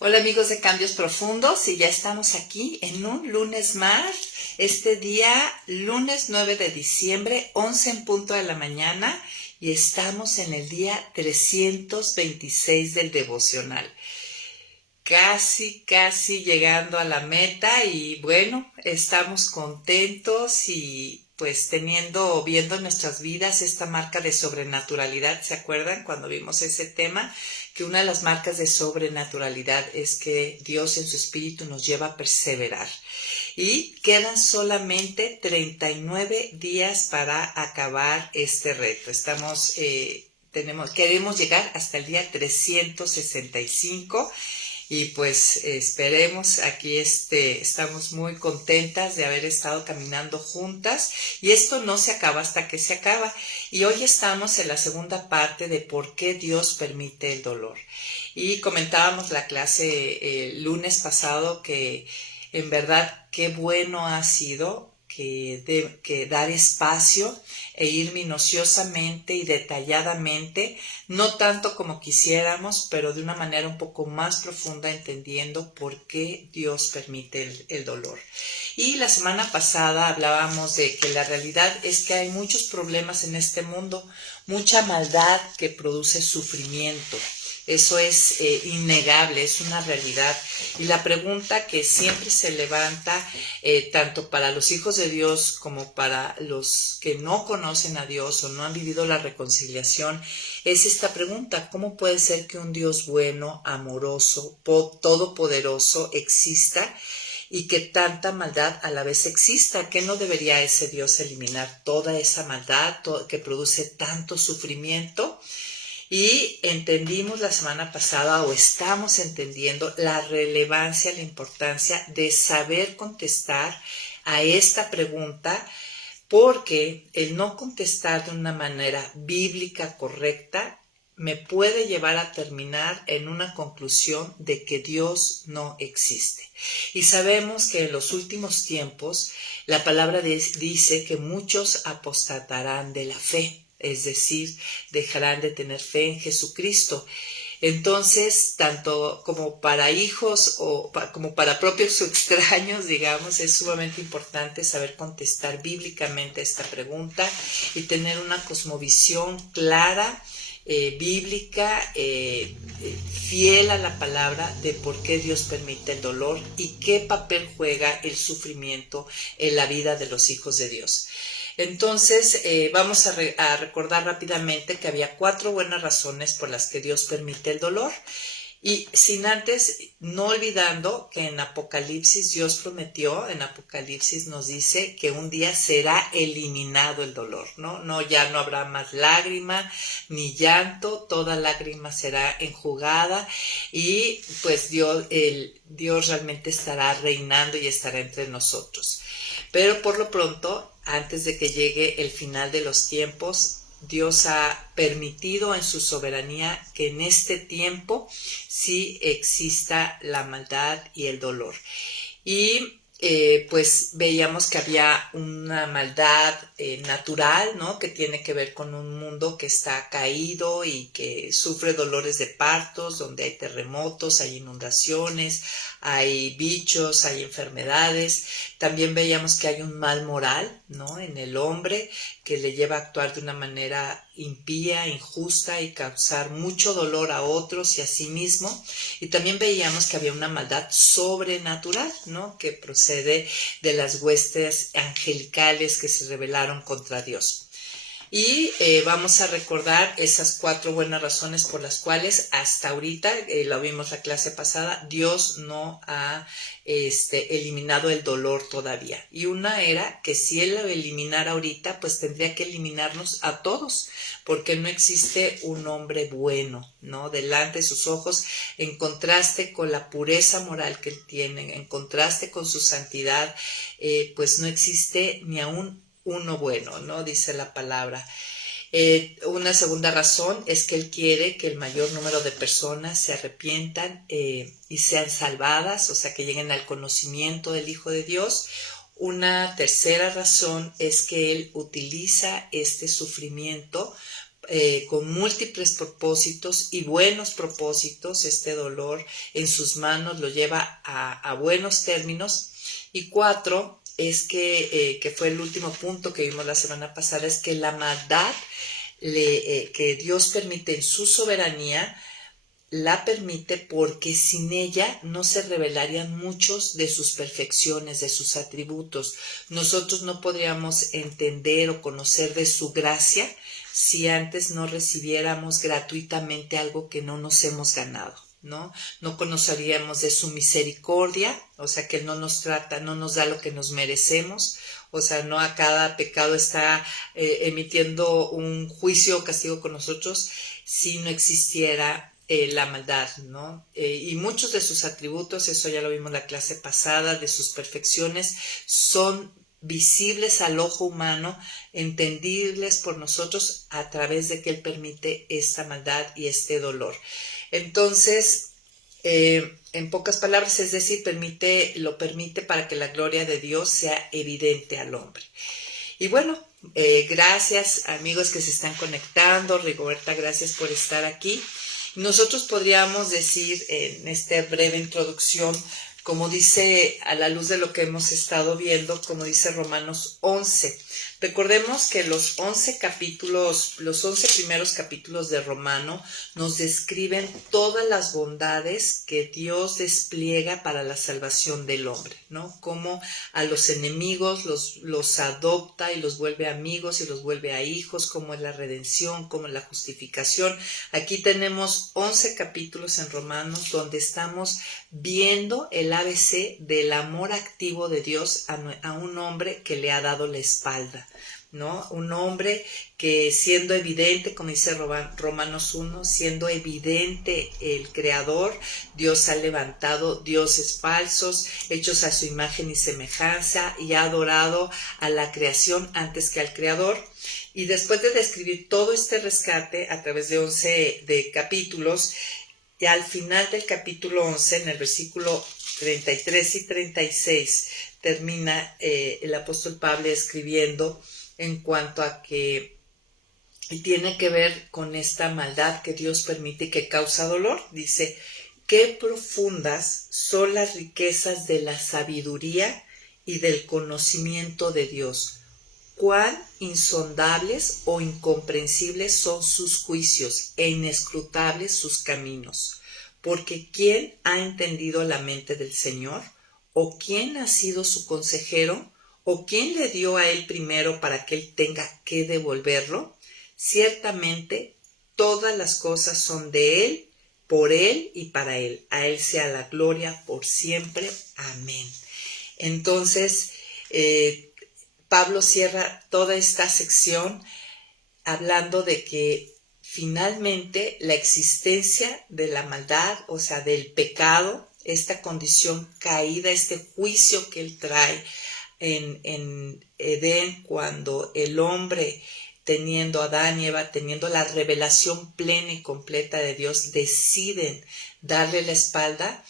Hola amigos de Cambios Profundos, y ya estamos aquí en un lunes más, este día lunes 9 de diciembre, 11 en punto de la mañana, y estamos en el día 326 del devocional. Casi llegando a la meta y bueno, estamos contentos y pues viendo en nuestras vidas esta marca de sobrenaturalidad. ¿Se acuerdan cuando vimos ese tema? Que una de las marcas de sobrenaturalidad es que Dios en su espíritu nos lleva a perseverar. Y quedan solamente 39 días para acabar este reto. Queremos llegar hasta el día 365 y pues esperemos, aquí estamos muy contentas de haber estado caminando juntas y esto no se acaba hasta que se acaba. Y hoy estamos en la segunda parte de por qué Dios permite el dolor. Y comentábamos la clase el lunes pasado que en verdad qué bueno ha sido que dar espacio e ir minuciosamente y detalladamente, no tanto como quisiéramos, pero de una manera un poco más profunda, entendiendo por qué Dios permite el dolor. Y la semana pasada hablábamos de que la realidad es que hay muchos problemas en este mundo, mucha maldad que produce sufrimiento. Eso es innegable, es una realidad. Y la pregunta que siempre se levanta, tanto para los hijos de Dios como para los que no conocen a Dios o no han vivido la reconciliación, es esta pregunta: ¿cómo puede ser que un Dios bueno, amoroso, todopoderoso exista y que tanta maldad a la vez exista? ¿Qué no debería ese Dios eliminar toda esa maldad que produce tanto sufrimiento? Y entendimos la semana pasada, o estamos entendiendo, la relevancia, la importancia de saber contestar a esta pregunta, porque el no contestar de una manera bíblica correcta me puede llevar a terminar en una conclusión de que Dios no existe. Y sabemos que en los últimos tiempos la palabra dice que muchos apostatarán de la fe, es decir, dejarán de tener fe en Jesucristo. Entonces, tanto como para hijos como para propios o extraños, digamos, es sumamente importante saber contestar bíblicamente esta pregunta y tener una cosmovisión clara, bíblica, fiel a la palabra de por qué Dios permite el dolor y qué papel juega el sufrimiento en la vida de los hijos de Dios. Entonces, vamos a recordar rápidamente que había 4 buenas razones por las que Dios permite el dolor. Y sin antes, no olvidando que en Apocalipsis Dios prometió, en Apocalipsis nos dice que un día será eliminado el dolor, ¿no? Ya no habrá más lágrima ni llanto, toda lágrima será enjugada y pues Dios realmente estará reinando y estará entre nosotros. Pero por lo pronto, antes de que llegue el final de los tiempos, Dios ha permitido en su soberanía que en este tiempo sí exista la maldad y el dolor. Y pues veíamos que había una maldad natural, ¿no? Que tiene que ver con un mundo que está caído y que sufre dolores de partos, donde hay terremotos, hay inundaciones, hay bichos, hay enfermedades. También veíamos que hay un mal moral, ¿no? En el hombre, que le lleva a actuar de una manera impía, injusta y causar mucho dolor a otros y a sí mismo. Y también veíamos que había una maldad sobrenatural, ¿no? Que procede de las huestes angelicales que se rebelaron contra Dios. Y vamos a recordar esas 4 buenas razones por las cuales hasta ahorita, lo vimos la clase pasada, Dios no ha eliminado el dolor todavía. Y una era que si Él lo eliminara ahorita, pues tendría que eliminarnos a todos, porque no existe un hombre bueno, ¿no? Delante de sus ojos, en contraste con la pureza moral que Él tiene, en contraste con su santidad, pues no existe ni aún uno bueno, ¿no? Dice la palabra. Una segunda razón es que Él quiere que el mayor número de personas se arrepientan y sean salvadas, o sea, que lleguen al conocimiento del Hijo de Dios. Una tercera razón es que Él utiliza este sufrimiento con múltiples propósitos y buenos propósitos. Este dolor en sus manos lo lleva a buenos términos. Y 4 es que fue el último punto que vimos la semana pasada, es que la maldad que Dios permite en su soberanía, la permite porque sin ella no se revelarían muchos de sus perfecciones, de sus atributos. Nosotros no podríamos entender o conocer de su gracia si antes no recibiéramos gratuitamente algo que no nos hemos ganado, ¿no? No conoceríamos de su misericordia, o sea, que Él no nos trata, no nos da lo que nos merecemos. O sea, no a cada pecado está emitiendo un juicio o castigo con nosotros si no existiera la maldad, ¿no? Y muchos de sus atributos, eso ya lo vimos en la clase pasada, de sus perfecciones, son visibles al ojo humano, entendibles por nosotros a través de que Él permite esta maldad y este dolor. Entonces, en pocas palabras, es decir, lo permite para que la gloria de Dios sea evidente al hombre. Y bueno, gracias amigos que se están conectando. Rigoberta, gracias por estar aquí. Nosotros podríamos decir en esta breve introducción, como dice, a la luz de lo que hemos estado viendo, como dice Romanos 11. Recordemos que los 11 primeros capítulos de Romano nos describen todas las bondades que Dios despliega para la salvación del hombre, ¿no? Cómo a los enemigos los adopta y los vuelve amigos y los vuelve a hijos, cómo es la redención, cómo es la justificación. Aquí tenemos 11 capítulos en Romanos donde estamos viendo el ABC del amor activo de Dios a un hombre que le ha dado la espalda, ¿no? Un hombre que, siendo evidente, como dice Romanos 1, siendo evidente el Creador, Dios ha levantado dioses falsos, hechos a su imagen y semejanza, y ha adorado a la creación antes que al Creador. Y después de describir todo este rescate a través de 11 capítulos, y al final del capítulo 11, en el versículo 33 y 36, termina el apóstol Pablo escribiendo en cuanto a que tiene que ver con esta maldad que Dios permite y que causa dolor. Dice, qué profundas son las riquezas de la sabiduría y del conocimiento de Dios. Cuán insondables o incomprensibles son sus juicios e inescrutables sus caminos. Porque ¿quién ha entendido la mente del Señor? ¿O quién ha sido su consejero? ¿O quién le dio a él primero para que él tenga que devolverlo? Ciertamente todas las cosas son de él, por él y para él. A él sea la gloria por siempre. Amén. Entonces, Pablo cierra toda esta sección hablando de que finalmente la existencia de la maldad, o sea, del pecado, esta condición caída, este juicio que él trae en Edén, cuando el hombre, teniendo Adán y Eva, teniendo la revelación plena y completa de Dios, deciden darle la espalda,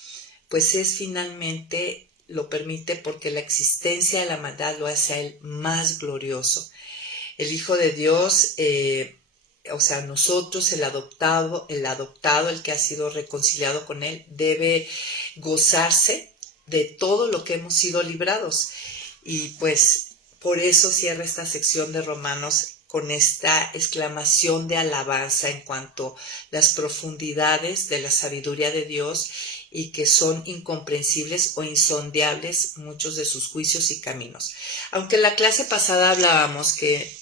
pues es finalmente, lo permite porque la existencia de la maldad lo hace a él más glorioso. El Hijo de Dios, o sea, nosotros, el adoptado, el que ha sido reconciliado con él, debe gozarse de todo lo que hemos sido librados. Y pues por eso cierra esta sección de Romanos con esta exclamación de alabanza en cuanto a las profundidades de la sabiduría de Dios y que son incomprensibles o insondeables muchos de sus juicios y caminos. Aunque en la clase pasada hablábamos que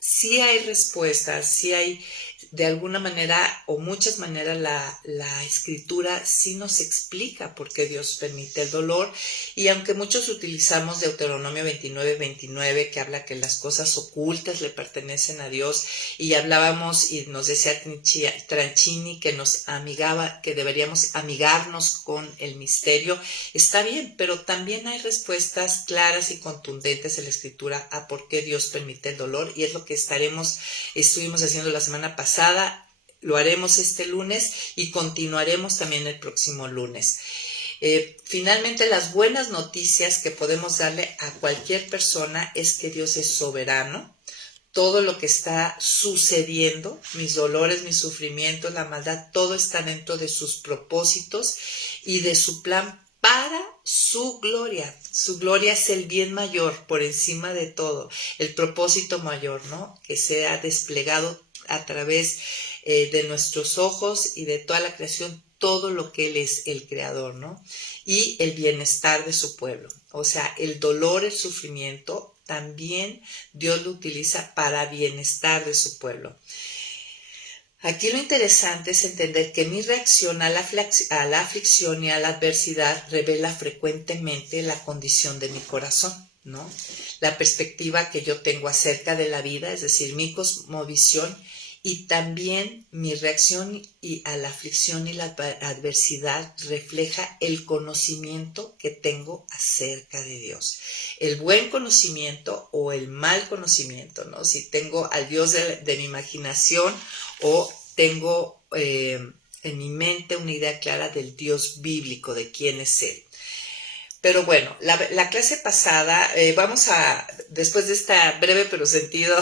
sí hay respuestas, sí hay de alguna manera o muchas maneras la escritura sí nos explica por qué Dios permite el dolor, y aunque muchos utilizamos Deuteronomio 29:29 que habla que las cosas ocultas le pertenecen a Dios, y hablábamos y nos decía Tranchini que que deberíamos amigarnos con el misterio, está bien, pero también hay respuestas claras y contundentes en la escritura a por qué Dios permite el dolor, y es lo que estuvimos haciendo la semana pasada, lo haremos este lunes y continuaremos también el próximo lunes. Finalmente, las buenas noticias que podemos darle a cualquier persona es que Dios es soberano. todo lo que está sucediendo, mis dolores, mis sufrimientos, la maldad, todo está dentro de sus propósitos y de su plan para su gloria. Su gloria es el bien mayor por encima de todo, el propósito mayor, ¿no? Que sea desplegado a través de nuestros ojos y de toda la creación, todo lo que Él es, el creador, ¿no? Y el bienestar de su pueblo. O sea, el dolor, el sufrimiento, también Dios lo utiliza para bienestar de su pueblo. Aquí lo interesante es entender que mi reacción a la aflicción y a la adversidad revela frecuentemente la condición de mi corazón, ¿no? La perspectiva que yo tengo acerca de la vida, es decir, mi cosmovisión, y también mi reacción a la aflicción y la adversidad refleja el conocimiento que tengo acerca de Dios. El buen conocimiento o el mal conocimiento, ¿no? Si tengo al Dios de mi imaginación o tengo en mi mente una idea clara del Dios bíblico, de quién es Él. Pero bueno, la clase pasada, después de esta breve pero sentido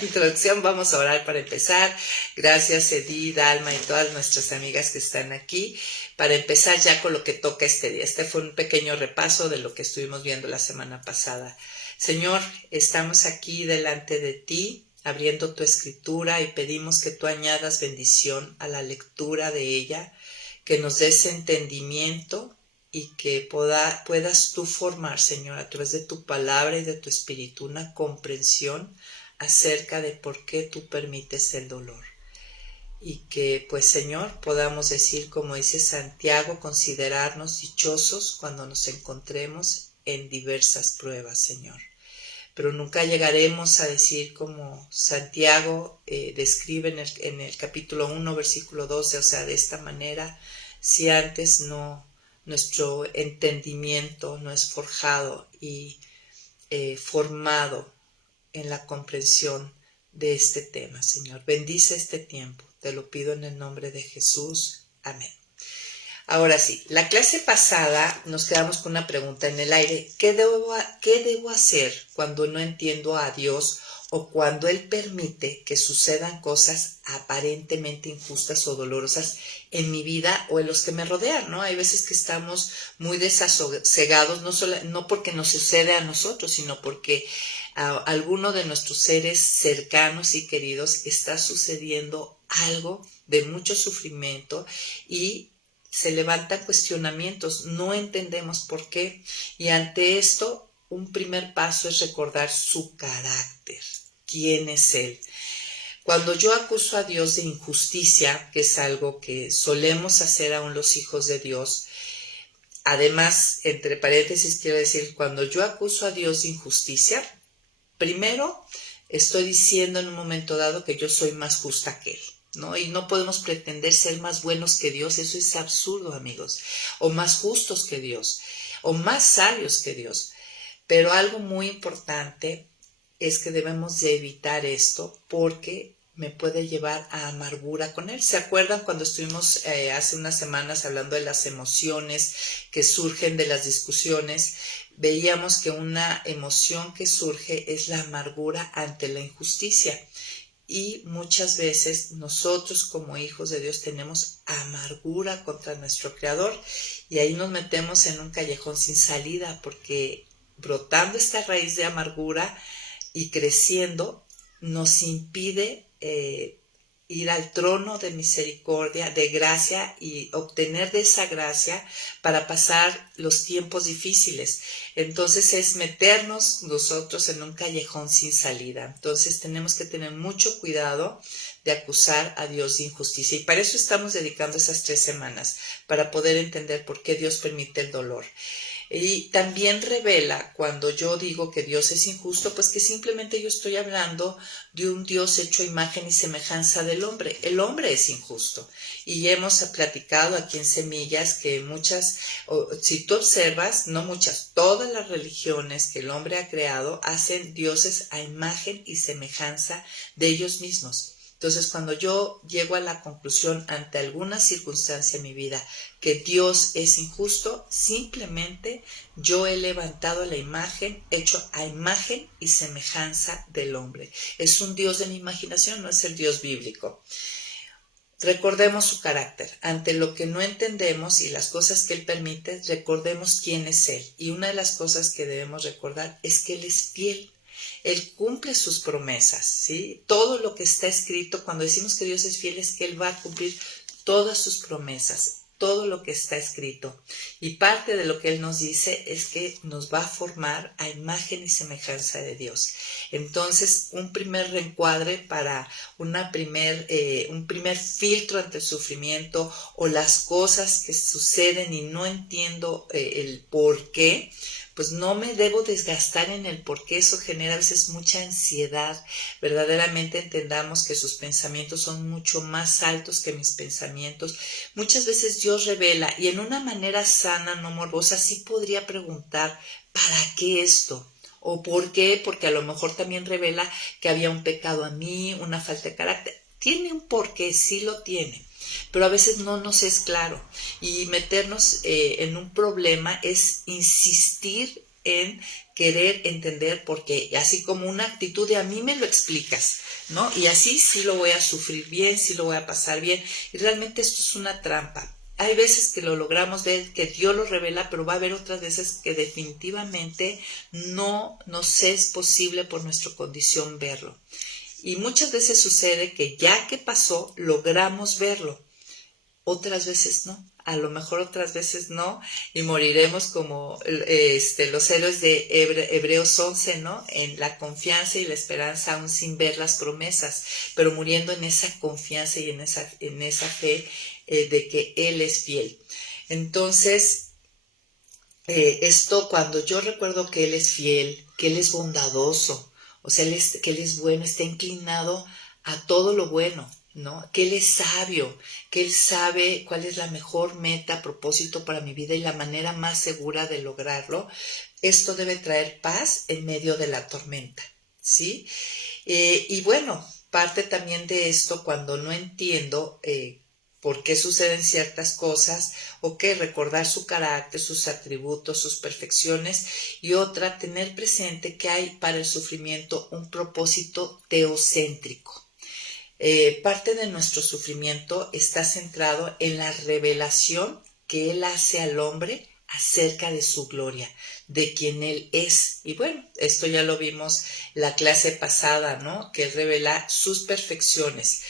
introducción, vamos a orar para empezar. Gracias Edith, Alma y todas nuestras amigas que están aquí, para empezar ya con lo que toca este día. Este fue un pequeño repaso de lo que estuvimos viendo la semana pasada. Señor, estamos aquí delante de ti, abriendo tu escritura y pedimos que tú añadas bendición a la lectura de ella, que nos des entendimiento y que puedas tú formar, Señor, a través de tu palabra y de tu espíritu, una comprensión acerca de por qué tú permites el dolor. Y que, pues, Señor, podamos decir, como dice Santiago, considerarnos dichosos cuando nos encontremos en diversas pruebas, Señor. Pero nunca llegaremos a decir como Santiago describe en el capítulo 1, versículo 12, o sea, de esta manera, si antes nuestro entendimiento no es forjado y formado en la comprensión de este tema, Señor. Bendice este tiempo, te lo pido en el nombre de Jesús. Amén. Ahora sí, la clase pasada nos quedamos con una pregunta en el aire. ¿Qué debo hacer cuando no entiendo a Dios o cuando Él permite que sucedan cosas aparentemente injustas o dolorosas en mi vida o en los que me rodean, ¿no? Hay veces que estamos muy desasegados, no porque nos sucede a nosotros, sino porque a alguno de nuestros seres cercanos y queridos está sucediendo algo de mucho sufrimiento y se levantan cuestionamientos, no entendemos por qué, y ante esto un primer paso es recordar su carácter, quién es Él. Cuando yo acuso a Dios de injusticia, que es algo que solemos hacer aún los hijos de Dios, además, entre paréntesis quiero decir, cuando yo acuso a Dios de injusticia, primero estoy diciendo en un momento dado que yo soy más justa que Él, ¿no? Y no podemos pretender ser más buenos que Dios, eso es absurdo, amigos, o más justos que Dios, o más sabios que Dios. Pero algo muy importante es que debemos de evitar esto porque me puede llevar a amargura con Él. ¿Se acuerdan cuando estuvimos hace unas semanas hablando de las emociones que surgen de las discusiones? Veíamos que una emoción que surge es la amargura ante la injusticia. Y muchas veces nosotros como hijos de Dios tenemos amargura contra nuestro Creador y ahí nos metemos en un callejón sin salida porque brotando esta raíz de amargura y creciendo nos impide ir al trono de misericordia, de gracia y obtener de esa gracia para pasar los tiempos difíciles. Entonces es meternos nosotros en un callejón sin salida. Entonces tenemos que tener mucho cuidado de acusar a Dios de injusticia. Y para eso estamos dedicando esas 3 semanas, para poder entender por qué Dios permite el dolor. Y también revela cuando yo digo que Dios es injusto, pues que simplemente yo estoy hablando de un Dios hecho a imagen y semejanza del hombre. El hombre es injusto. Y hemos platicado aquí en Semillas que si tú observas, no muchas, todas las religiones que el hombre ha creado hacen dioses a imagen y semejanza de ellos mismos. Entonces, cuando yo llego a la conclusión ante alguna circunstancia en mi vida que Dios es injusto, simplemente yo he levantado la imagen, hecho a imagen y semejanza del hombre. Es un Dios de mi imaginación, no es el Dios bíblico. Recordemos su carácter. Ante lo que no entendemos y las cosas que Él permite, recordemos quién es Él. Y una de las cosas que debemos recordar es que Él es fiel. Él cumple sus promesas, ¿sí? Todo lo que está escrito, cuando decimos que Dios es fiel, es que Él va a cumplir todas sus promesas, todo lo que está escrito. Y parte de lo que Él nos dice es que nos va a formar a imagen y semejanza de Dios. Entonces, un primer reencuadre para un primer filtro ante el sufrimiento o las cosas que suceden y no entiendo el por qué, pues no me debo desgastar en el por qué. Eso genera a veces mucha ansiedad. Verdaderamente entendamos que sus pensamientos son mucho más altos que mis pensamientos. Muchas veces Dios revela y en una manera sana, no morbosa, sí podría preguntar, ¿para qué esto? ¿O por qué? Porque a lo mejor también revela que había un pecado en mí, una falta de carácter. Tiene un porqué, sí lo tiene, pero a veces no nos es claro. Y meternos en un problema es insistir en querer entender, porque así como una actitud de a mí me lo explicas, ¿no? Y así sí lo voy a sufrir bien, sí lo voy a pasar bien. Y realmente esto es una trampa. Hay veces que lo logramos ver, que Dios lo revela, pero va a haber otras veces que definitivamente no nos es posible por nuestra condición verlo. Y muchas veces sucede que ya que pasó, logramos verlo. Otras veces no. A lo mejor otras veces no, y moriremos como los héroes de Hebreos 11, ¿no? En la confianza y la esperanza aún sin ver las promesas, pero muriendo en esa confianza y en esa fe de que Él es fiel. Entonces, esto cuando yo recuerdo que Él es fiel, que Él es bondadoso, o sea, que Él es bueno, está inclinado a todo lo bueno, ¿no? Que Él es sabio, que Él sabe cuál es la mejor meta, propósito para mi vida y la manera más segura de lograrlo. Esto debe traer paz en medio de la tormenta, ¿sí? Y bueno, parte también de esto cuando no entiendo por qué suceden ciertas cosas, o que recordar su carácter, sus atributos, sus perfecciones, y otra, tener presente que hay para el sufrimiento un propósito teocéntrico. Parte de nuestro sufrimiento está centrado en la revelación que Él hace al hombre acerca de su gloria, de quien Él es. Y bueno, esto ya lo vimos la clase pasada, ¿no? Que Él revela sus perfecciones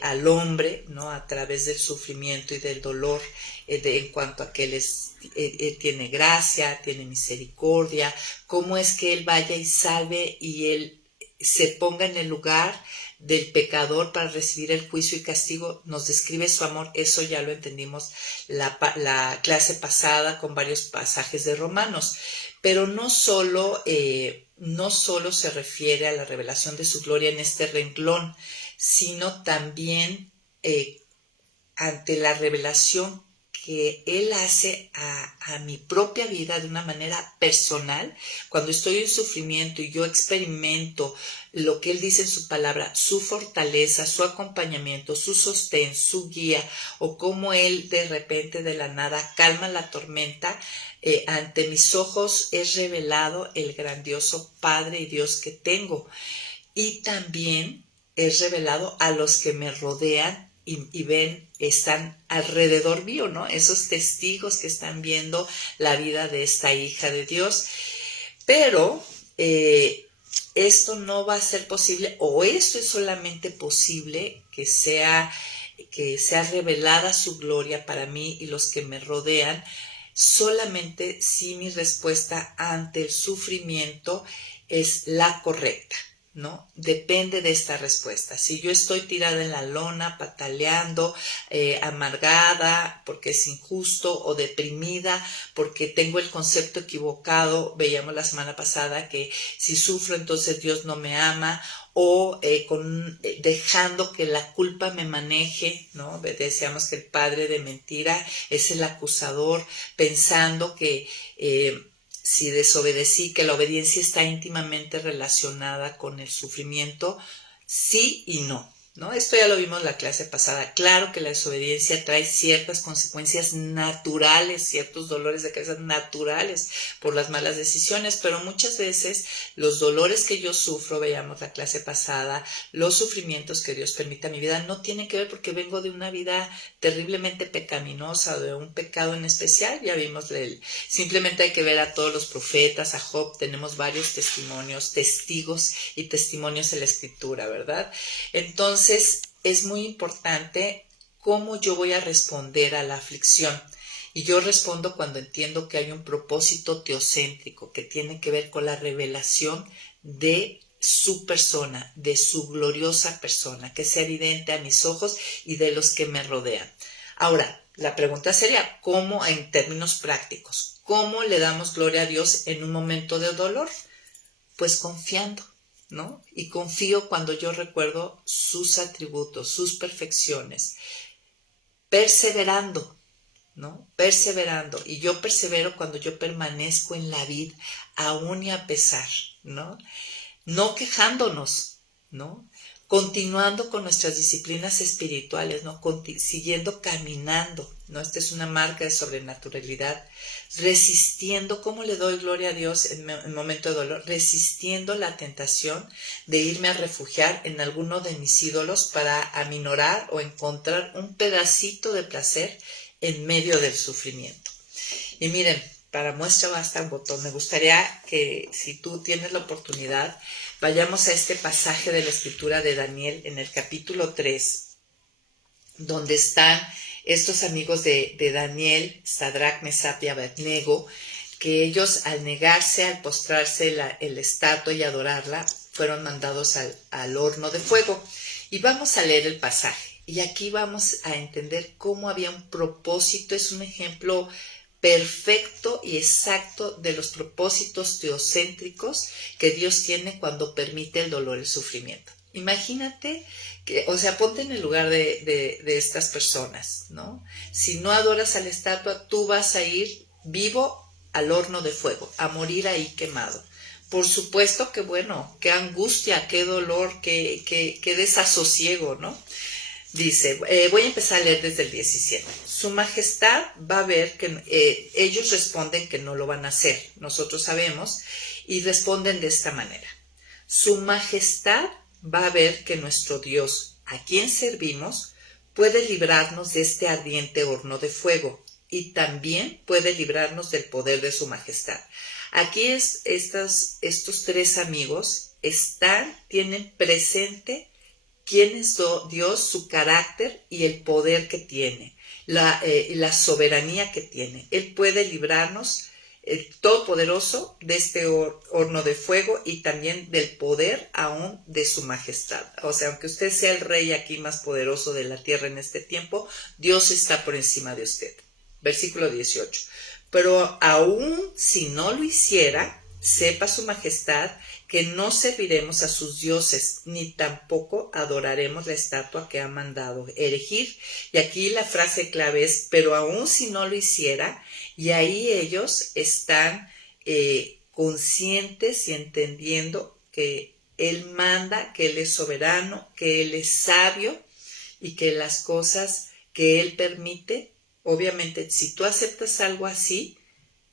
al hombre, ¿no? A través del sufrimiento y del dolor, en cuanto a que Él tiene gracia, tiene misericordia, cómo es que Él vaya y salve y Él se ponga en el lugar del pecador para recibir el juicio y castigo, nos describe su amor. Eso ya lo entendimos la clase pasada con varios pasajes de Romanos, pero no solo se refiere a la revelación de su gloria en este renglón, sino también ante la revelación que Él hace a mi propia vida de una manera personal. Cuando estoy en sufrimiento y yo experimento lo que Él dice en su palabra, su fortaleza, su acompañamiento, su sostén, su guía, o cómo Él de repente de la nada calma la tormenta, ante mis ojos es revelado el grandioso Padre y Dios que tengo. Y también es revelado a los que me rodean y ven, están alrededor mío, ¿no? Esos testigos que están viendo la vida de esta hija de Dios. Pero esto no va a ser posible, o esto es solamente posible que sea revelada su gloria para mí y los que me rodean, solamente si mi respuesta ante el sufrimiento es la correcta, ¿no? Depende de esta respuesta. Si yo estoy tirada en la lona, pataleando, amargada porque es injusto, o deprimida porque tengo el concepto equivocado, veíamos la semana pasada que si sufro entonces Dios no me ama, o dejando que la culpa me maneje, ¿no? Decíamos que el padre de mentira es el acusador, pensando que si desobedecí, que la obediencia está íntimamente relacionada con el sufrimiento, sí y no, ¿no? Esto ya lo vimos en la clase pasada. Claro que la desobediencia trae ciertas consecuencias naturales, ciertos dolores de cabeza naturales por las malas decisiones, pero muchas veces los dolores que yo sufro, veíamos la clase pasada, los sufrimientos que Dios permite a mi vida, no tienen que ver porque vengo de una vida terriblemente pecaminosa o de un pecado en especial. Ya vimos, simplemente hay que ver a todos los profetas, a Job, tenemos varios testimonios, testigos y testimonios en la Escritura, ¿verdad? Entonces, es muy importante cómo yo voy a responder a la aflicción. Y yo respondo cuando entiendo que hay un propósito teocéntrico que tiene que ver con la revelación de su persona, de su gloriosa persona, que sea evidente a mis ojos y de los que me rodean. Ahora, la pregunta sería, ¿cómo en términos prácticos? ¿Cómo le damos gloria a Dios en un momento de dolor? Pues confiando, ¿no? Y confío cuando yo recuerdo sus atributos, sus perfecciones, perseverando, ¿no? Perseverando. Y yo persevero cuando yo permanezco en la vid, aún y a pesar, ¿no? No quejándonos, ¿no? Continuando con nuestras disciplinas espirituales, ¿no? Siguiendo caminando, ¿no? Esta es una marca de sobrenaturalidad. Resistiendo, ¿cómo le doy gloria a Dios en momento de dolor? Resistiendo la tentación de irme a refugiar en alguno de mis ídolos para aminorar o encontrar un pedacito de placer en medio del sufrimiento. Y miren, para muestra basta un botón. Me gustaría que si tú tienes la oportunidad, vayamos a este pasaje de la Escritura de Daniel en el capítulo 3, donde están estos amigos de Daniel, Sadrach, Mesach y Abednego, que ellos al negarse, al postrarse el estatua y adorarla, fueron mandados al horno de fuego. Y vamos a leer el pasaje. Y aquí vamos a entender cómo había un propósito. Es un ejemplo perfecto y exacto de los propósitos teocéntricos que Dios tiene cuando permite el dolor y el sufrimiento. Imagínate que, o sea, ponte en el lugar de estas personas, ¿no? Si no adoras a la estatua, tú vas a ir vivo al horno de fuego, a morir ahí quemado. Por supuesto que, bueno, qué angustia, qué dolor, qué desasosiego, ¿no? Dice, voy a empezar a leer desde el 17. Su majestad va a ver que ellos responden que no lo van a hacer. Nosotros sabemos y responden de esta manera. Su majestad va a ver que nuestro Dios, a quien servimos, puede librarnos de este ardiente horno de fuego y también puede librarnos del poder de su majestad. Aquí estos tres amigos tienen presente quién es Dios, su carácter y el poder que tiene, la soberanía que tiene. Él puede librarnos, el Todopoderoso, de este horno de fuego y también del poder aún de su majestad. O sea, aunque usted sea el rey aquí más poderoso de la tierra en este tiempo, Dios está por encima de usted. Versículo 18. Pero aún si no lo hiciera, sepa su majestad que no serviremos a sus dioses, ni tampoco adoraremos la estatua que ha mandado erigir. Y aquí la frase clave es, pero aún si no lo hiciera, y ahí ellos están conscientes y entendiendo que Él manda, que Él es soberano, que Él es sabio y que las cosas que Él permite, obviamente, si tú aceptas algo así,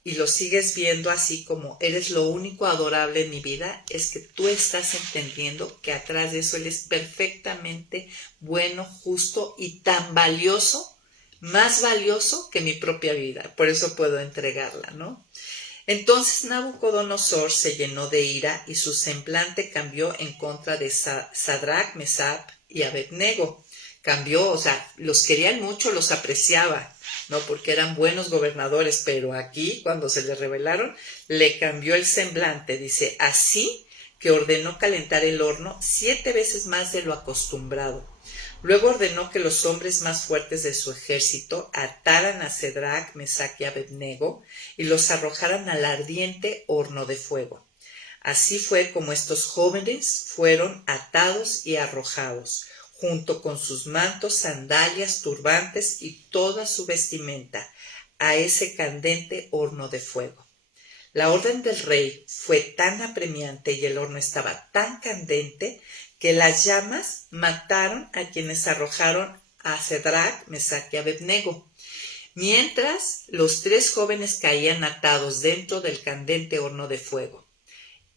y lo sigues viendo así como eres lo único adorable en mi vida, es que tú estás entendiendo que atrás de eso Él es perfectamente bueno, justo y tan valioso, más valioso que mi propia vida. Por eso puedo entregarla, ¿no? Entonces Nabucodonosor se llenó de ira y su semblante cambió en contra de Sadrach, Mesach y Abednego. Cambió, o sea, los querían mucho, los apreciaba, ¿no? Porque eran buenos gobernadores, pero aquí, cuando se le rebelaron, le cambió el semblante. Dice, así que ordenó calentar el horno 7 veces más de lo acostumbrado. Luego ordenó que los hombres más fuertes de su ejército ataran a Sadrach, Mesach y Abednego y los arrojaran al ardiente horno de fuego. Así fue como estos jóvenes fueron atados y arrojados, junto con sus mantos, sandalias, turbantes y toda su vestimenta, a ese candente horno de fuego. La orden del rey fue tan apremiante y el horno estaba tan candente que las llamas mataron a quienes arrojaron a Sadrach, Mesach y Abednego, mientras los 3 jóvenes caían atados dentro del candente horno de fuego.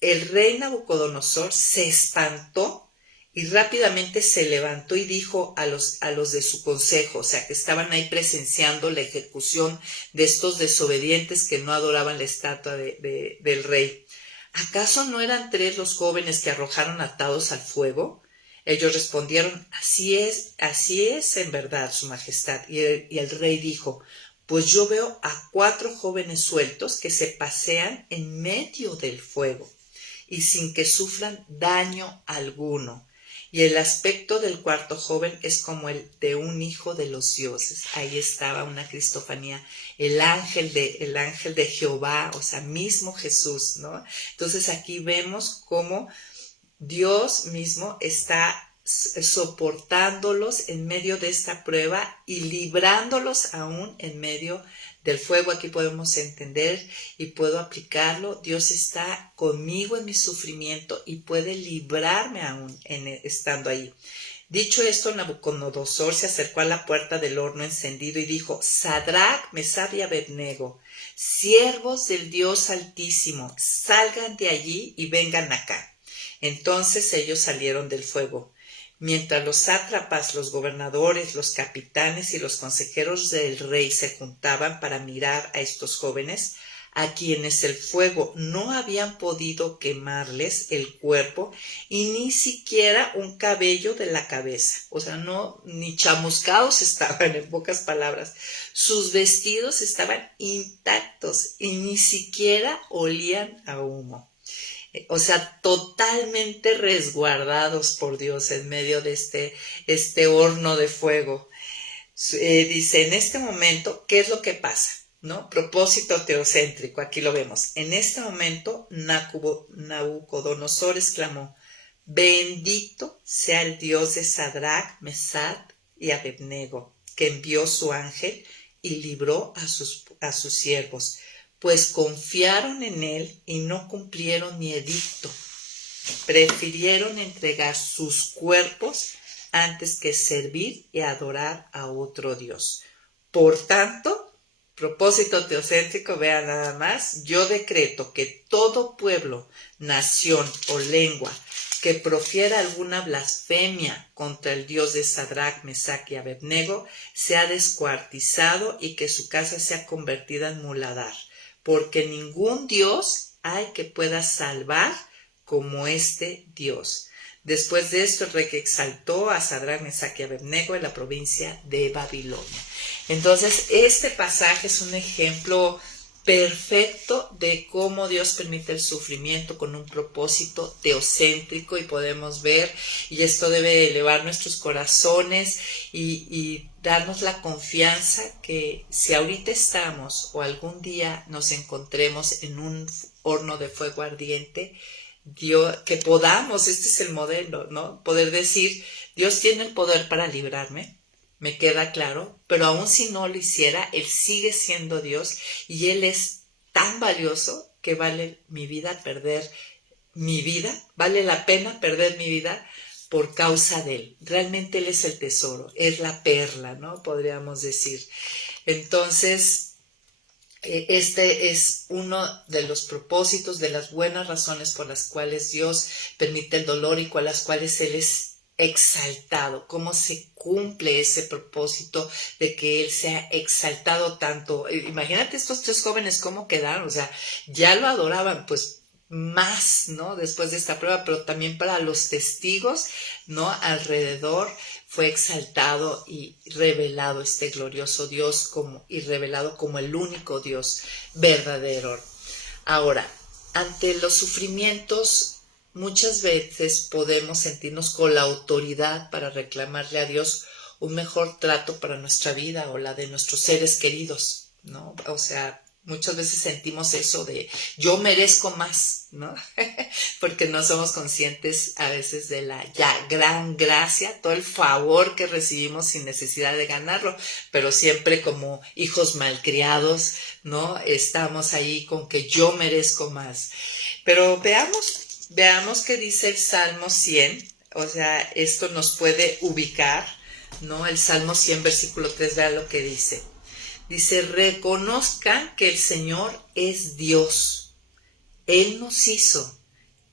El rey Nabucodonosor se espantó y rápidamente se levantó y dijo a los de su consejo, o sea, que estaban ahí presenciando la ejecución de estos desobedientes que no adoraban la estatua del rey: ¿acaso no eran 3 los jóvenes que arrojaron atados al fuego? Ellos respondieron: así es en verdad, su majestad. Y el rey dijo: pues yo veo a 4 jóvenes sueltos que se pasean en medio del fuego y sin que sufran daño alguno. Y el aspecto del cuarto joven es como el de un hijo de los dioses. Ahí estaba una cristofanía, el ángel de Jehová, o sea, mismo Jesús, ¿no? Entonces aquí vemos cómo Dios mismo está soportándolos en medio de esta prueba y librándolos aún en medio del fuego. Aquí podemos entender y puedo aplicarlo: Dios está conmigo en mi sufrimiento y puede librarme aún estando ahí. Dicho esto, Nabucodonosor se acercó a la puerta del horno encendido y dijo: Sadrach, Mesach y Abednego, siervos del Dios Altísimo, salgan de allí y vengan acá. Entonces ellos salieron del fuego. Mientras los sátrapas, los gobernadores, los capitanes y los consejeros del rey se juntaban para mirar a estos jóvenes, a quienes el fuego no habían podido quemarles el cuerpo y ni siquiera un cabello de la cabeza, o sea, no, ni chamuscados estaban, en pocas palabras. Sus vestidos estaban intactos y ni siquiera olían a humo. O sea, totalmente resguardados por Dios en medio de este horno de fuego. Dice, en este momento, ¿qué es lo que pasa? ¿No? Propósito teocéntrico, aquí lo vemos. En este momento, Nabucodonosor exclamó: bendito sea el Dios de Sadrach, Mesach y Abednego, que envió su ángel y libró a sus siervos, pues confiaron en él y no cumplieron mi edicto. Prefirieron entregar sus cuerpos antes que servir y adorar a otro Dios. Por tanto, propósito teocéntrico, vean nada más, yo decreto que todo pueblo, nación o lengua que profiera alguna blasfemia contra el Dios de Sadrach, Mesach y Abednego sea descuartizado y que su casa sea convertida en muladar, porque ningún Dios hay que pueda salvar como este Dios. Después de esto, el rey exaltó a Sadrach, Mesach y Abednego en la provincia de Babilonia. Entonces, este pasaje es un ejemplo perfecto de cómo Dios permite el sufrimiento con un propósito teocéntrico, y podemos ver, y esto debe elevar nuestros corazones y darnos la confianza que si ahorita estamos o algún día nos encontremos en un horno de fuego ardiente, Dios, que podamos, este es el modelo, ¿no? Poder decir, Dios tiene el poder para librarme, me queda claro, pero aun si no lo hiciera, Él sigue siendo Dios y Él es tan valioso que vale mi vida perder mi vida, vale la pena perder mi vida por causa de Él. Realmente Él es el tesoro, es la perla, ¿no? Podríamos decir. Entonces, este es uno de los propósitos, de las buenas razones por las cuales Dios permite el dolor y con las cuales Él es exaltado. Cómo se cumple ese propósito de que Él sea exaltado tanto. Imagínate estos 3 jóvenes cómo quedaron, o sea, ya lo adoraban, pues más, ¿no? Después de esta prueba, pero también para los testigos, ¿no? Alrededor fue exaltado y revelado este glorioso Dios y revelado como el único Dios verdadero. Ahora, ante los sufrimientos, muchas veces podemos sentirnos con la autoridad para reclamarle a Dios un mejor trato para nuestra vida o la de nuestros seres queridos, ¿no? O sea, muchas veces sentimos eso de yo merezco más, ¿no? Porque no somos conscientes a veces de la gran gracia, todo el favor que recibimos sin necesidad de ganarlo, pero siempre como hijos malcriados, ¿no? Estamos ahí con que yo merezco más. Pero veamos qué dice el Salmo 100, O sea, esto nos puede ubicar, ¿no? El Salmo 100, versículo 3, vea lo que dice. Dice, reconozcan que el Señor es Dios. Él nos hizo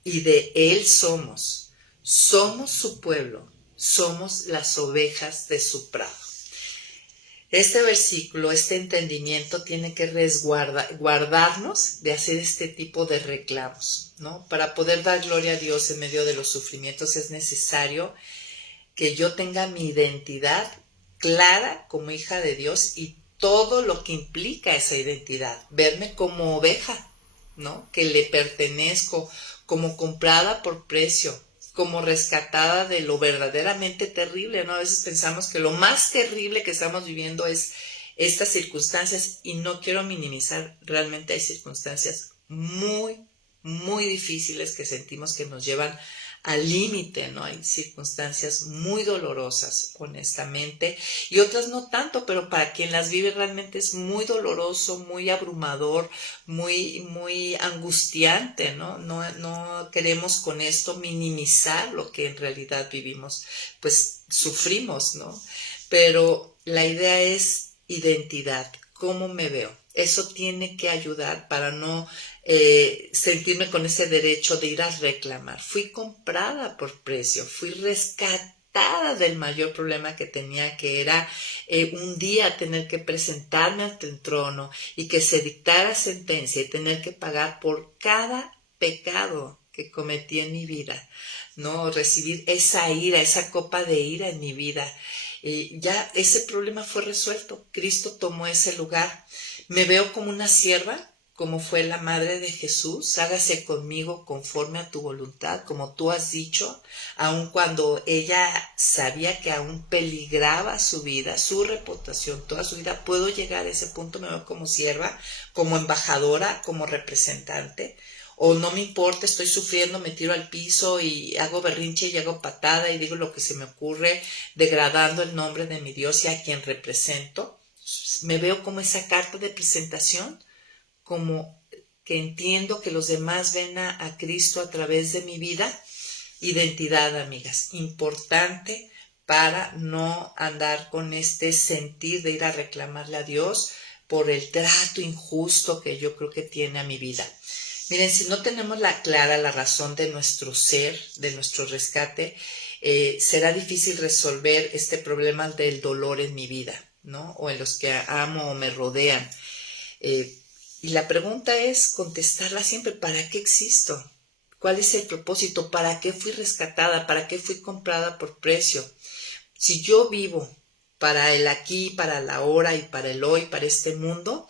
y de Él somos. Somos su pueblo, somos las ovejas de su prado. Este versículo, este entendimiento tiene que guardarnos de hacer este tipo de reclamos, ¿no? Para poder dar gloria a Dios en medio de los sufrimientos es necesario que yo tenga mi identidad clara como hija de Dios y todo lo que implica esa identidad, verme como oveja, ¿no? Que le pertenezco, como comprada por precio, como rescatada de lo verdaderamente terrible, ¿no? A veces pensamos que lo más terrible que estamos viviendo es estas circunstancias y no quiero minimizar, realmente hay circunstancias muy, muy difíciles que sentimos que nos llevan al límite, ¿no? Hay circunstancias muy dolorosas, honestamente, y otras no tanto, pero para quien las vive realmente es muy doloroso, muy abrumador, muy, muy angustiante, ¿no? No queremos con esto minimizar lo que en realidad vivimos, pues sufrimos, ¿no? Pero la idea es identidad, ¿cómo me veo? Eso tiene que ayudar para no sentirme con ese derecho de ir a reclamar. Fui comprada por precio, fui rescatada del mayor problema que tenía, que era un día tener que presentarme ante el trono y que se dictara sentencia y tener que pagar por cada pecado que cometí en mi vida, ¿no? Recibir esa ira, esa copa de ira en mi vida. Ya ese problema fue resuelto. Cristo tomó ese lugar. Me veo como una sierva, como fue la madre de Jesús. Hágase conmigo conforme a tu voluntad, como tú has dicho, aun cuando ella sabía que aún peligraba su vida, su reputación, toda su vida. Puedo llegar a ese punto, me veo como sierva, como embajadora, como representante. O no me importa, estoy sufriendo, me tiro al piso y hago berrinche y hago patada y digo lo que se me ocurre, degradando el nombre de mi Dios y a quien represento. Me veo como esa carta de presentación, como que entiendo que los demás ven a Cristo a través de mi vida. Identidad, amigas, importante para no andar con este sentir de ir a reclamarle a Dios por el trato injusto que yo creo que tiene a mi vida. Miren, si no tenemos clara la razón de nuestro ser, de nuestro rescate, será difícil resolver este problema del dolor en mi vida, ¿no? O en los que amo o me rodean. Y la pregunta es contestarla siempre, ¿para qué existo? ¿Cuál es el propósito? ¿Para qué fui rescatada? ¿Para qué fui comprada por precio? Si yo vivo para el aquí, para la ahora y para el hoy, para este mundo,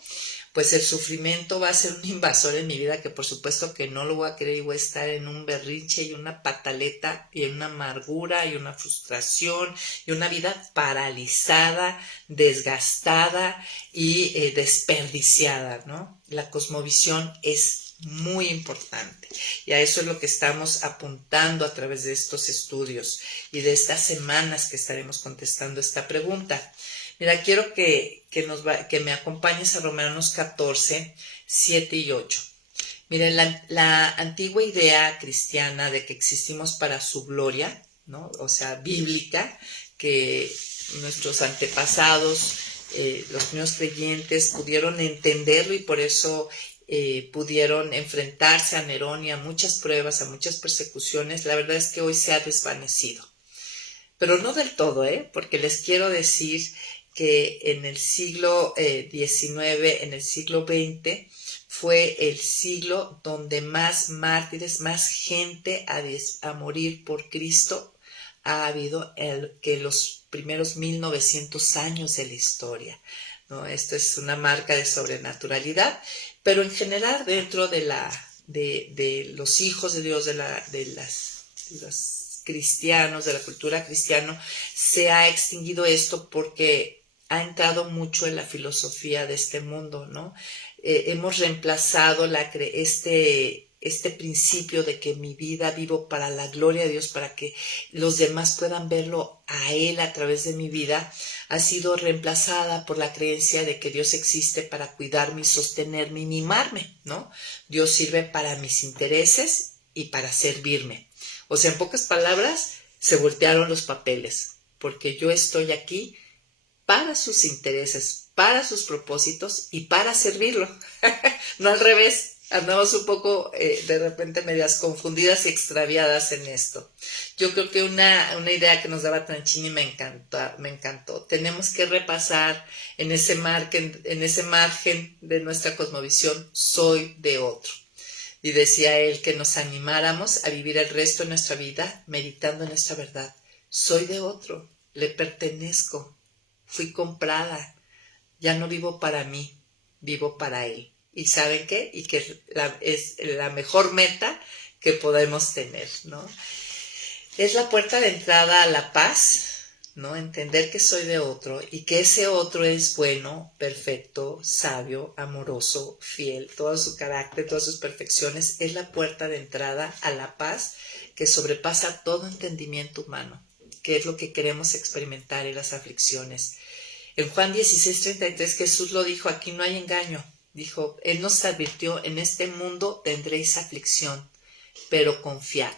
pues el sufrimiento va a ser un invasor en mi vida que por supuesto que no lo voy a querer y voy a estar en un berrinche y una pataleta y en una amargura y una frustración y una vida paralizada, desgastada y desperdiciada, ¿no? La cosmovisión es muy importante y a eso es lo que estamos apuntando a través de estos estudios y de estas semanas que estaremos contestando esta pregunta. Mira, quiero que me acompañes a Romanos 14, 7 y 8. Miren, la antigua idea cristiana de que existimos para su gloria, ¿no? O sea, bíblica, que nuestros antepasados, los primeros creyentes, pudieron entenderlo y por eso pudieron enfrentarse a Nerón y a muchas pruebas, a muchas persecuciones. La verdad es que hoy se ha desvanecido. Pero no del todo, porque les quiero decir que en el siglo XIX, en el siglo XX, fue el siglo donde más mártires, más gente a morir por Cristo ha habido que los primeros 1900 años de la historia, ¿no? Esto es una marca de sobrenaturalidad, pero en general dentro de los hijos de Dios, de las cristianos, de la cultura cristiana, se ha extinguido esto porque ha entrado mucho en la filosofía de este mundo, ¿no? Hemos reemplazado este principio de que mi vida vivo para la gloria de Dios, para que los demás puedan verlo a Él a través de mi vida, ha sido reemplazada por la creencia de que Dios existe para cuidarme y sostenerme y mimarme, ¿no? Dios sirve para mis intereses y para servirme. O sea, en pocas palabras, Se voltearon los papeles, porque yo estoy aquí para sus intereses, para sus propósitos y para servirlo. No al revés. Andamos un poco de repente medias confundidas y extraviadas en esto. Yo creo que una idea que nos daba Tranchini me encantó. Tenemos que repasar en ese margen de nuestra cosmovisión, soy de otro. Y decía él que nos animáramos a vivir el resto de nuestra vida meditando en esta verdad. Soy de otro, le pertenezco, fui comprada, ya no vivo para mí, vivo para él. ¿Y saben qué? Y que es la mejor meta que podemos tener, ¿no? Es la puerta de entrada a la paz, ¿no? Entender que soy de otro y que ese otro es bueno, perfecto, sabio, amoroso, fiel, todo su carácter, todas sus perfecciones, es la puerta de entrada a la paz que sobrepasa todo entendimiento humano, que es lo que queremos experimentar en las aflicciones. En Juan 16:33 Jesús lo dijo, aquí no hay engaño. Dijo, Él nos advirtió, en este mundo tendréis aflicción, pero confiad.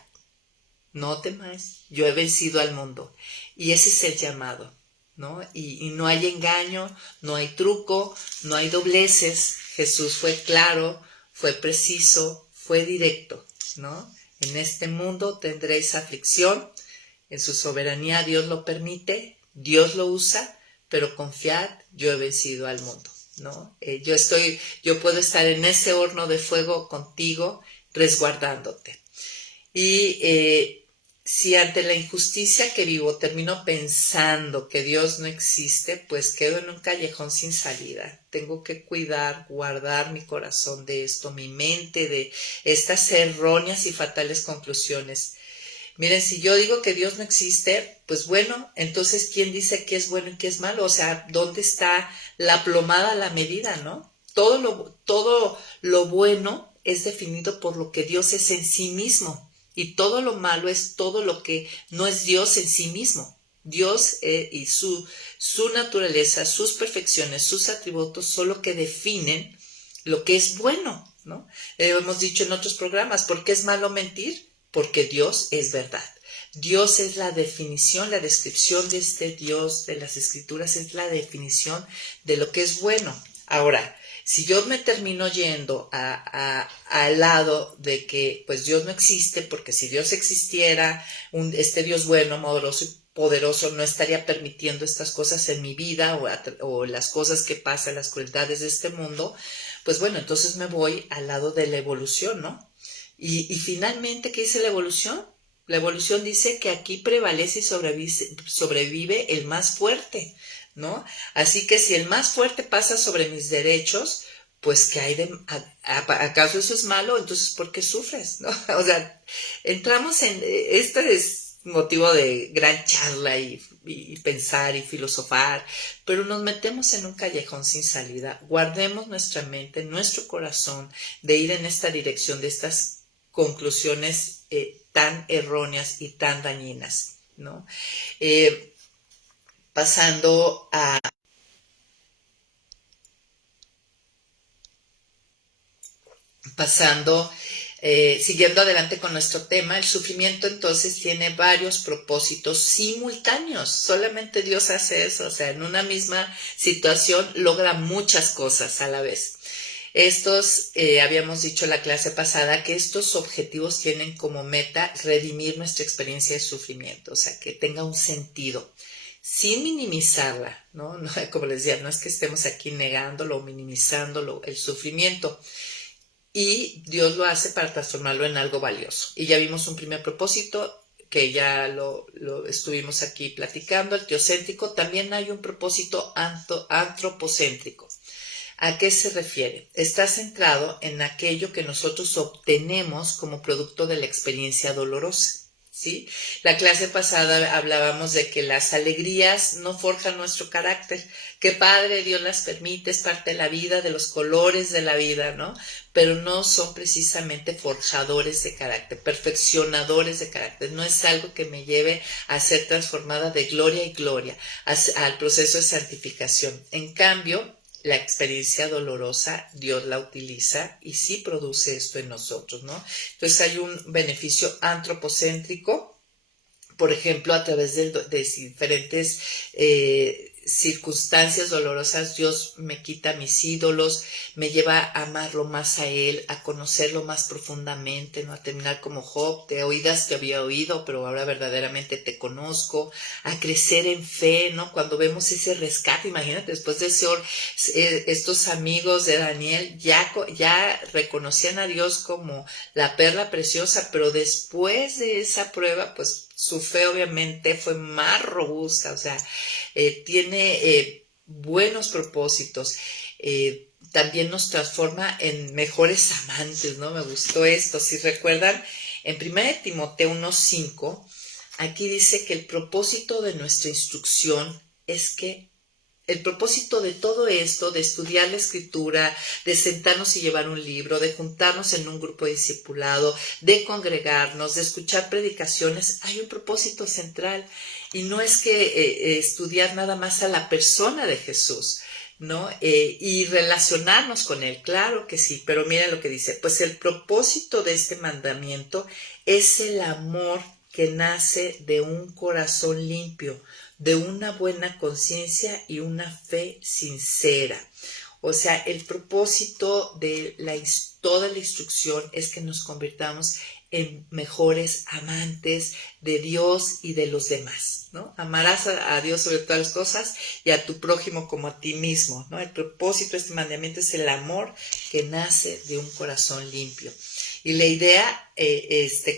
No temáis, yo he vencido al mundo. Y ese es el llamado, ¿no? Y no hay engaño, no hay truco, no hay dobleces. Jesús fue claro, fue preciso, fue directo, ¿no? En este mundo tendréis aflicción, en su soberanía Dios lo permite, Dios lo usa, pero confiad, yo he vencido al mundo, ¿no? Yo puedo estar en ese horno de fuego contigo, resguardándote. Y si ante la injusticia que vivo termino pensando que Dios no existe, pues quedo en un callejón sin salida. Tengo que cuidar, guardar mi corazón de esto, mi mente de estas erróneas y fatales conclusiones. Miren, si yo digo que Dios no existe, pues bueno, entonces ¿quién dice qué es bueno y qué es malo? O sea, ¿dónde está la plomada a la medida, no? Todo lo bueno es definido por lo que Dios es en sí mismo. Y todo lo malo es todo lo que no es Dios en sí mismo. Dios y su naturaleza, sus perfecciones, sus atributos son lo que definen lo que es bueno, ¿no? Hemos dicho en otros programas, ¿por qué es malo mentir? Porque Dios es verdad. Dios es la definición, la descripción de este Dios de las Escrituras es la definición de lo que es bueno. Ahora, si yo me termino yendo al lado de que pues Dios no existe, porque si Dios existiera, este Dios bueno, amoroso y poderoso no estaría permitiendo estas cosas en mi vida o las cosas que pasan, las crueldades de este mundo, pues bueno, entonces me voy al lado de la evolución, ¿no? Y finalmente, ¿qué dice la evolución? La evolución dice que aquí prevalece y sobrevive el más fuerte, ¿no? Así que si el más fuerte pasa sobre mis derechos, pues ¿qué hay acaso eso es malo? Entonces, ¿por qué sufres? ¿No? O sea, entramos en, este es motivo de gran charla y pensar y filosofar, pero nos metemos en un callejón sin salida. Guardemos nuestra mente, nuestro corazón, de ir en esta dirección de estas conclusiones tan erróneas y tan dañinas, ¿no? Pasando a siguiendo adelante con nuestro tema, el sufrimiento entonces tiene varios propósitos simultáneos. Solamente Dios hace eso, o sea, en una misma situación logra muchas cosas a la vez. Habíamos dicho en la clase pasada que estos objetivos tienen como meta redimir nuestra experiencia de sufrimiento, o sea, que tenga un sentido, sin minimizarla, ¿no? Como les decía, no es que estemos aquí negándolo o minimizándolo, el sufrimiento. Y Dios lo hace para transformarlo en algo valioso. Y ya vimos un primer propósito que ya lo estuvimos aquí platicando, el teocéntrico. También hay un propósito antropocéntrico. ¿A qué se refiere? Está centrado en aquello que nosotros obtenemos como producto de la experiencia dolorosa. ¿Sí? La clase pasada hablábamos de que las alegrías no forjan nuestro carácter. Qué padre, Dios las permite, es parte de la vida, de los colores de la vida, ¿no? Pero no son precisamente forjadores de carácter, perfeccionadores de carácter. No es algo que me lleve a ser transformada de gloria y gloria, al proceso de santificación. En cambio, la experiencia dolorosa, Dios la utiliza y sí produce esto en nosotros, ¿no? Entonces hay un beneficio antropocéntrico por ejemplo, a través de diferentes circunstancias dolorosas, Dios me quita mis ídolos, me lleva a amarlo más a Él, a conocerlo más profundamente, ¿no? A terminar como Job, de oídas te había oído, pero ahora verdaderamente te conozco, a crecer en fe, ¿no? Cuando vemos ese rescate, imagínate, después de estos amigos de Daniel ya reconocían a Dios como la perla preciosa, pero después de esa prueba, pues su fe obviamente fue más robusta, o sea, tiene buenos propósitos, también nos transforma en mejores amantes, ¿no? Me gustó esto. Si recuerdan, en 1 Timoteo 1:5, aquí dice que el propósito de nuestra instrucción es que el propósito de todo esto, de estudiar la escritura, de sentarnos y llevar un libro, de juntarnos en un grupo de discipulado, de congregarnos, de escuchar predicaciones, hay un propósito central. Y no es que estudiar nada más a la persona de Jesús, ¿no? Y relacionarnos con Él, claro que sí, pero mira lo que dice, pues el propósito de este mandamiento es el amor que nace de un corazón limpio, de una buena conciencia y una fe sincera. O sea, el propósito de toda la instrucción es que nos convirtamos en mejores amantes de Dios y de los demás, ¿no? Amarás a Dios sobre todas las cosas y a tu prójimo como a ti mismo, ¿no? El propósito de este mandamiento es el amor que nace de un corazón limpio. Y la idea,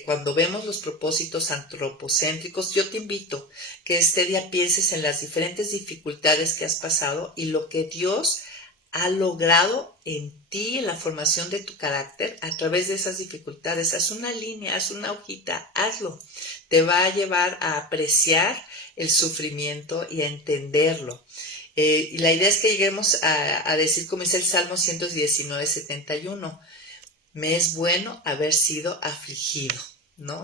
cuando vemos los propósitos antropocéntricos, yo te invito que este día pienses en las diferentes dificultades que has pasado y lo que Dios ha logrado en ti, en la formación de tu carácter, a través de esas dificultades. Haz una línea, haz una hojita, hazlo. Te va a llevar a apreciar el sufrimiento y a entenderlo. Y la idea es que lleguemos a decir, como dice el Salmo 119:71, me es bueno haber sido afligido, ¿no?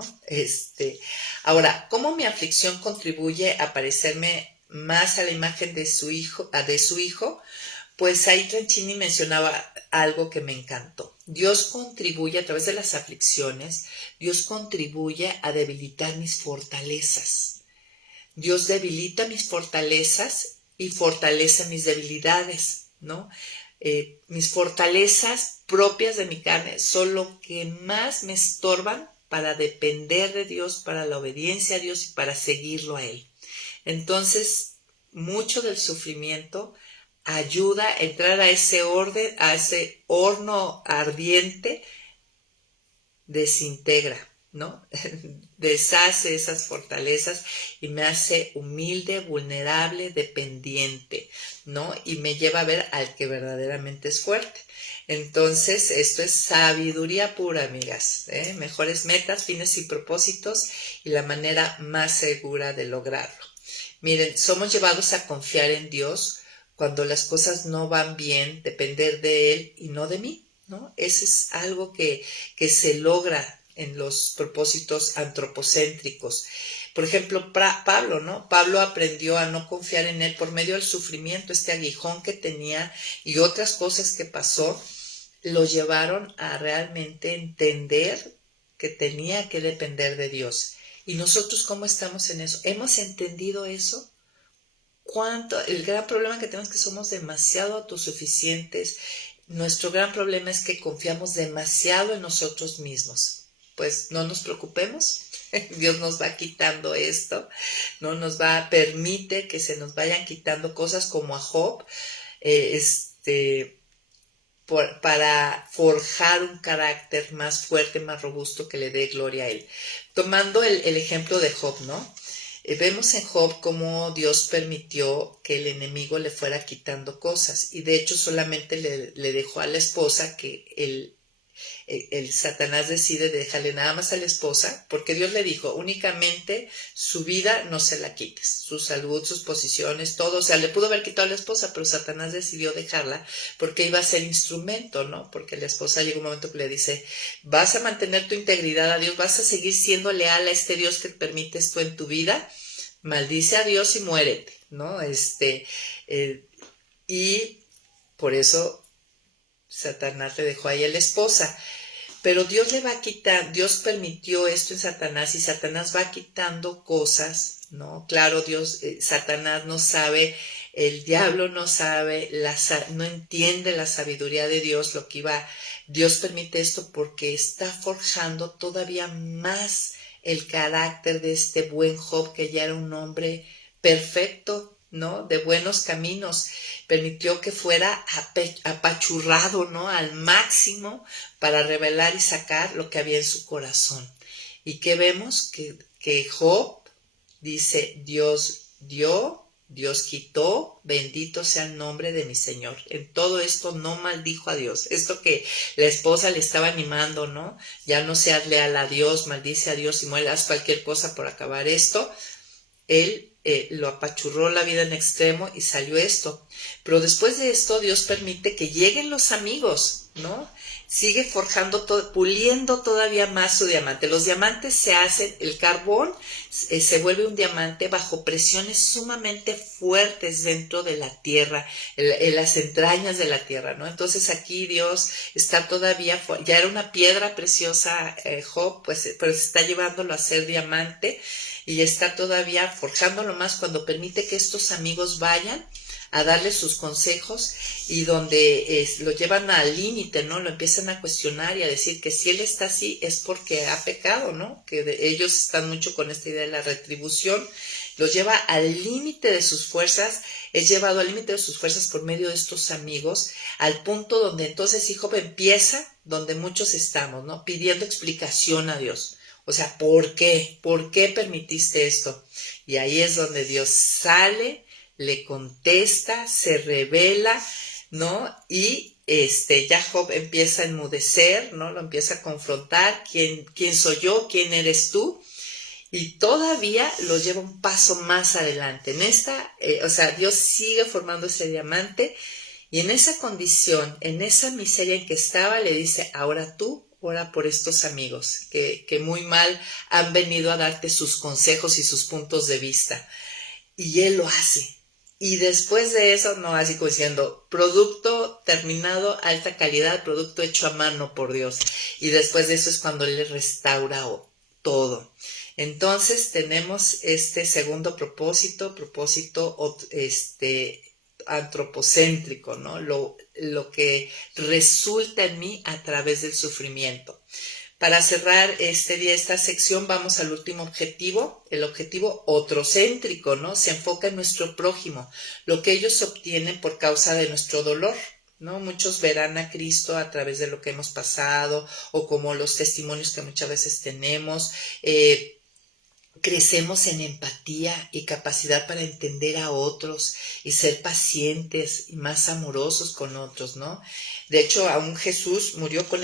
Ahora, ¿cómo mi aflicción contribuye a parecerme más a la imagen de su hijo, Pues ahí Tranchini mencionaba algo que me encantó. Dios contribuye a través de las aflicciones, Dios contribuye a debilitar mis fortalezas. Dios debilita mis fortalezas y fortalece mis debilidades, ¿no? Mis fortalezas propias de mi carne son lo que más me estorban para depender de Dios, para la obediencia a Dios y para seguirlo a Él. Entonces, mucho del sufrimiento ayuda a entrar a ese orden, a ese horno ardiente, desintegra, ¿no? Deshace esas fortalezas y me hace humilde, vulnerable, dependiente, ¿no? Y me lleva a ver al que verdaderamente es fuerte. Entonces, esto es sabiduría pura, amigas, ¿eh? Mejores metas, fines y propósitos y la manera más segura de lograrlo. Miren, somos llevados a confiar en Dios cuando las cosas no van bien, depender de Él y no de mí, ¿no? Eso es algo que se logra en los propósitos antropocéntricos. Por ejemplo, Pablo, ¿no? Pablo aprendió a no confiar en Él por medio del sufrimiento, este aguijón que tenía y otras cosas que pasó, lo llevaron a realmente entender que tenía que depender de Dios. ¿Y nosotros cómo estamos en eso? ¿Hemos entendido eso? El gran problema que tenemos es que somos demasiado autosuficientes. Nuestro gran problema es que confiamos demasiado en nosotros mismos. Pues no nos preocupemos, Dios nos va quitando esto, no nos permite que se nos vayan quitando cosas como a Job, para forjar un carácter más fuerte, más robusto que le dé gloria a Él. Tomando el ejemplo de Job, ¿no? Vemos en Job cómo Dios permitió que el enemigo le fuera quitando cosas y de hecho solamente le dejó a la esposa que el Satanás decide dejarle nada más a la esposa porque Dios le dijo únicamente su vida no se la quites, su salud, sus posiciones, todo, o sea, le pudo haber quitado a la esposa, pero Satanás decidió dejarla porque iba a ser instrumento, ¿no? Porque la esposa llega un momento que le dice, vas a mantener tu integridad a Dios, vas a seguir siendo leal a este Dios que permite esto en tu vida, maldice a Dios y muérete, ¿no? Y por eso Satanás le dejó ahí a la esposa. Pero Dios le va a quitar, Dios permitió esto en Satanás y Satanás va quitando cosas, ¿no? Claro, Satanás no sabe, el diablo no sabe, no entiende la sabiduría de Dios, Dios permite esto porque está forjando todavía más el carácter de este buen Job, que ya era un hombre perfecto, ¿no? De buenos caminos. Permitió que fuera apachurrado, ¿no? Al máximo para revelar y sacar lo que había en su corazón. ¿Y qué vemos? Que Job dice, Dios dio, Dios quitó, bendito sea el nombre de mi Señor. En todo esto no maldijo a Dios. Esto que la esposa le estaba animando, ¿no? Ya no seas leal a Dios, maldice a Dios y muere, haz cualquier cosa por acabar esto. Él lo apachurró la vida en extremo y salió esto. Pero después de esto, Dios permite que lleguen los amigos, ¿no? Sigue forjando, puliendo todavía más su diamante. Los diamantes se hacen, el carbón se vuelve un diamante bajo presiones sumamente fuertes dentro de la tierra, en las entrañas de la tierra, ¿no? Entonces aquí Dios está todavía, ya era una piedra preciosa, Job, pues, pero se está llevándolo a ser diamante y está todavía forjándolo más cuando permite que estos amigos vayan a darle sus consejos y donde lo llevan al límite, ¿no? Lo empiezan a cuestionar y a decir que si él está así es porque ha pecado, ¿no? Que ellos están mucho con esta idea de la retribución. Los lleva al límite de sus fuerzas, es llevado al límite de sus fuerzas por medio de estos amigos, al punto donde entonces Job empieza, donde muchos estamos, ¿no? Pidiendo explicación a Dios. O sea, ¿por qué? ¿Por qué permitiste esto? Y ahí es donde Dios sale, le contesta, se revela, ¿no? Y ya Job empieza a enmudecer, ¿no? Lo empieza a confrontar. ¿Quién soy yo? ¿Quién eres tú? Y todavía lo lleva un paso más adelante. Dios sigue formando ese diamante y en esa condición, en esa miseria en que estaba, le dice, ahora tú ora por estos amigos que muy mal han venido a darte sus consejos y sus puntos de vista. Y él lo hace. Y después de eso, no, así como diciendo, producto terminado, alta calidad, producto hecho a mano por Dios. Y después de eso es cuando él le restaura todo. Entonces tenemos este segundo propósito antropocéntrico, ¿no? Lo que resulta en mí a través del sufrimiento. Para cerrar esta sección vamos al último objetivo, el objetivo otrocéntrico, ¿no? Se enfoca en nuestro prójimo, lo que ellos obtienen por causa de nuestro dolor, ¿no? Muchos verán a Cristo a través de lo que hemos pasado o como los testimonios que muchas veces tenemos. Crecemos en empatía y capacidad para entender a otros y ser pacientes y más amorosos con otros, ¿no? De hecho, aún Jesús murió con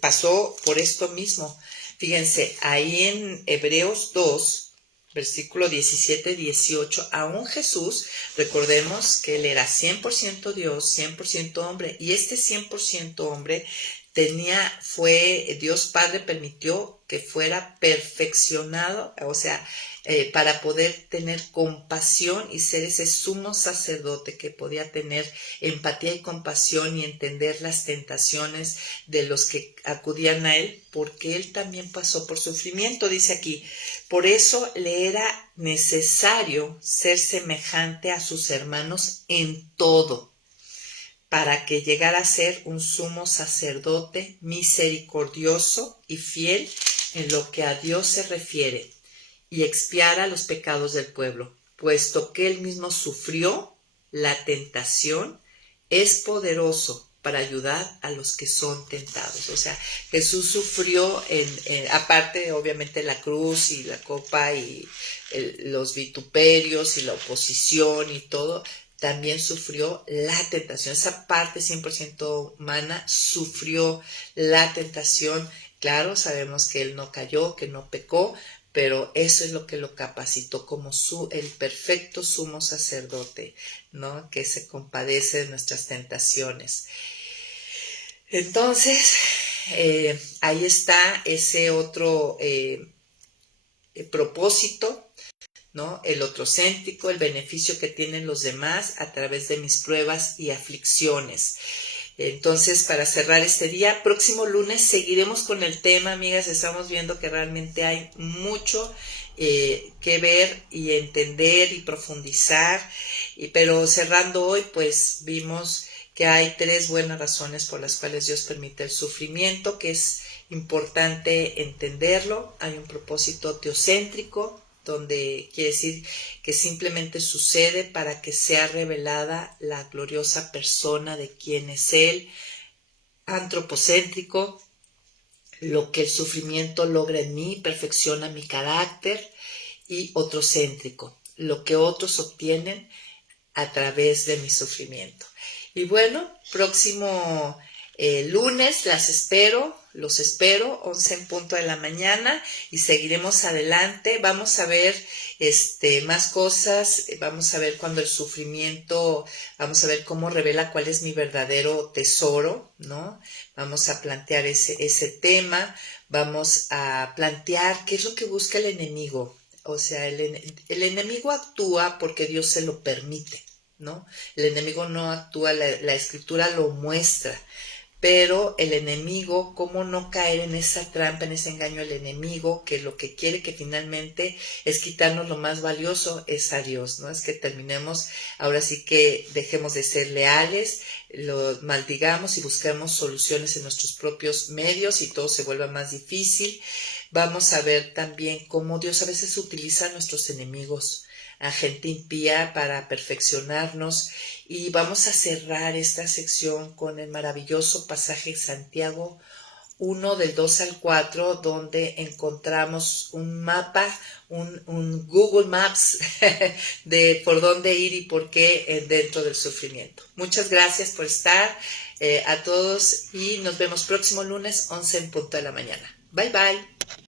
pasó por esto mismo. Fíjense, ahí en Hebreos 2, versículo 17-18, aún Jesús, recordemos que él era 100% Dios, 100% hombre, y este 100% hombre Dios Padre permitió que fuera perfeccionado, o sea, para poder tener compasión y ser ese sumo sacerdote que podía tener empatía y compasión y entender las tentaciones de los que acudían a él, porque él también pasó por sufrimiento, dice aquí. Por eso le era necesario ser semejante a sus hermanos en todo, para que llegara a ser un sumo sacerdote misericordioso y fiel en lo que a Dios se refiere, y expiara los pecados del pueblo, puesto que él mismo sufrió la tentación, es poderoso para ayudar a los que son tentados. O sea, Jesús sufrió, aparte obviamente la cruz y la copa y los vituperios y la oposición y todo, también sufrió la tentación. Esa parte 100% humana sufrió la tentación. Claro, sabemos que él no cayó, que no pecó, pero eso es lo que lo capacitó como el perfecto sumo sacerdote, ¿no? Que se compadece de nuestras tentaciones. Entonces, ahí está ese otro propósito, ¿no? El otrocéntrico, el beneficio que tienen los demás a través de mis pruebas y aflicciones. Entonces, para cerrar este día, próximo lunes seguiremos con el tema, amigas. Estamos viendo que realmente hay mucho que ver y entender y profundizar, pero cerrando hoy, pues vimos que hay 3 buenas razones por las cuales Dios permite el sufrimiento, que es importante entenderlo. Hay un propósito teocéntrico, donde quiere decir que simplemente sucede para que sea revelada la gloriosa persona de quién es Él. Antropocéntrico, lo que el sufrimiento logra en mí perfecciona mi carácter. Y otrocéntrico, lo que otros obtienen a través de mi sufrimiento. Y bueno, próximo lunes los espero, 11 en punto de la mañana, y seguiremos adelante. Vamos a ver más cosas, vamos a ver cuando el sufrimiento, vamos a ver cómo revela cuál es mi verdadero tesoro, ¿no? Vamos a plantear ese tema, vamos a plantear qué es lo que busca el enemigo. O sea, el enemigo actúa porque Dios se lo permite, ¿no? El enemigo no actúa, la escritura lo muestra, pero el enemigo, ¿cómo no caer en esa trampa, en ese engaño del enemigo, que lo que quiere que finalmente es quitarnos lo más valioso es a Dios, ¿no? Es que terminemos, ahora sí que dejemos de ser leales, lo maldigamos y busquemos soluciones en nuestros propios medios y todo se vuelva más difícil. Vamos a ver también cómo Dios a veces utiliza a nuestros enemigos, a gente impía para perfeccionarnos, y vamos a cerrar esta sección con el maravilloso pasaje de Santiago 1 del 2 al 4, donde encontramos un mapa, un Google Maps de por dónde ir y por qué dentro del sufrimiento. Muchas gracias por estar a todos y nos vemos próximo lunes 11 en punto de la mañana. Bye bye.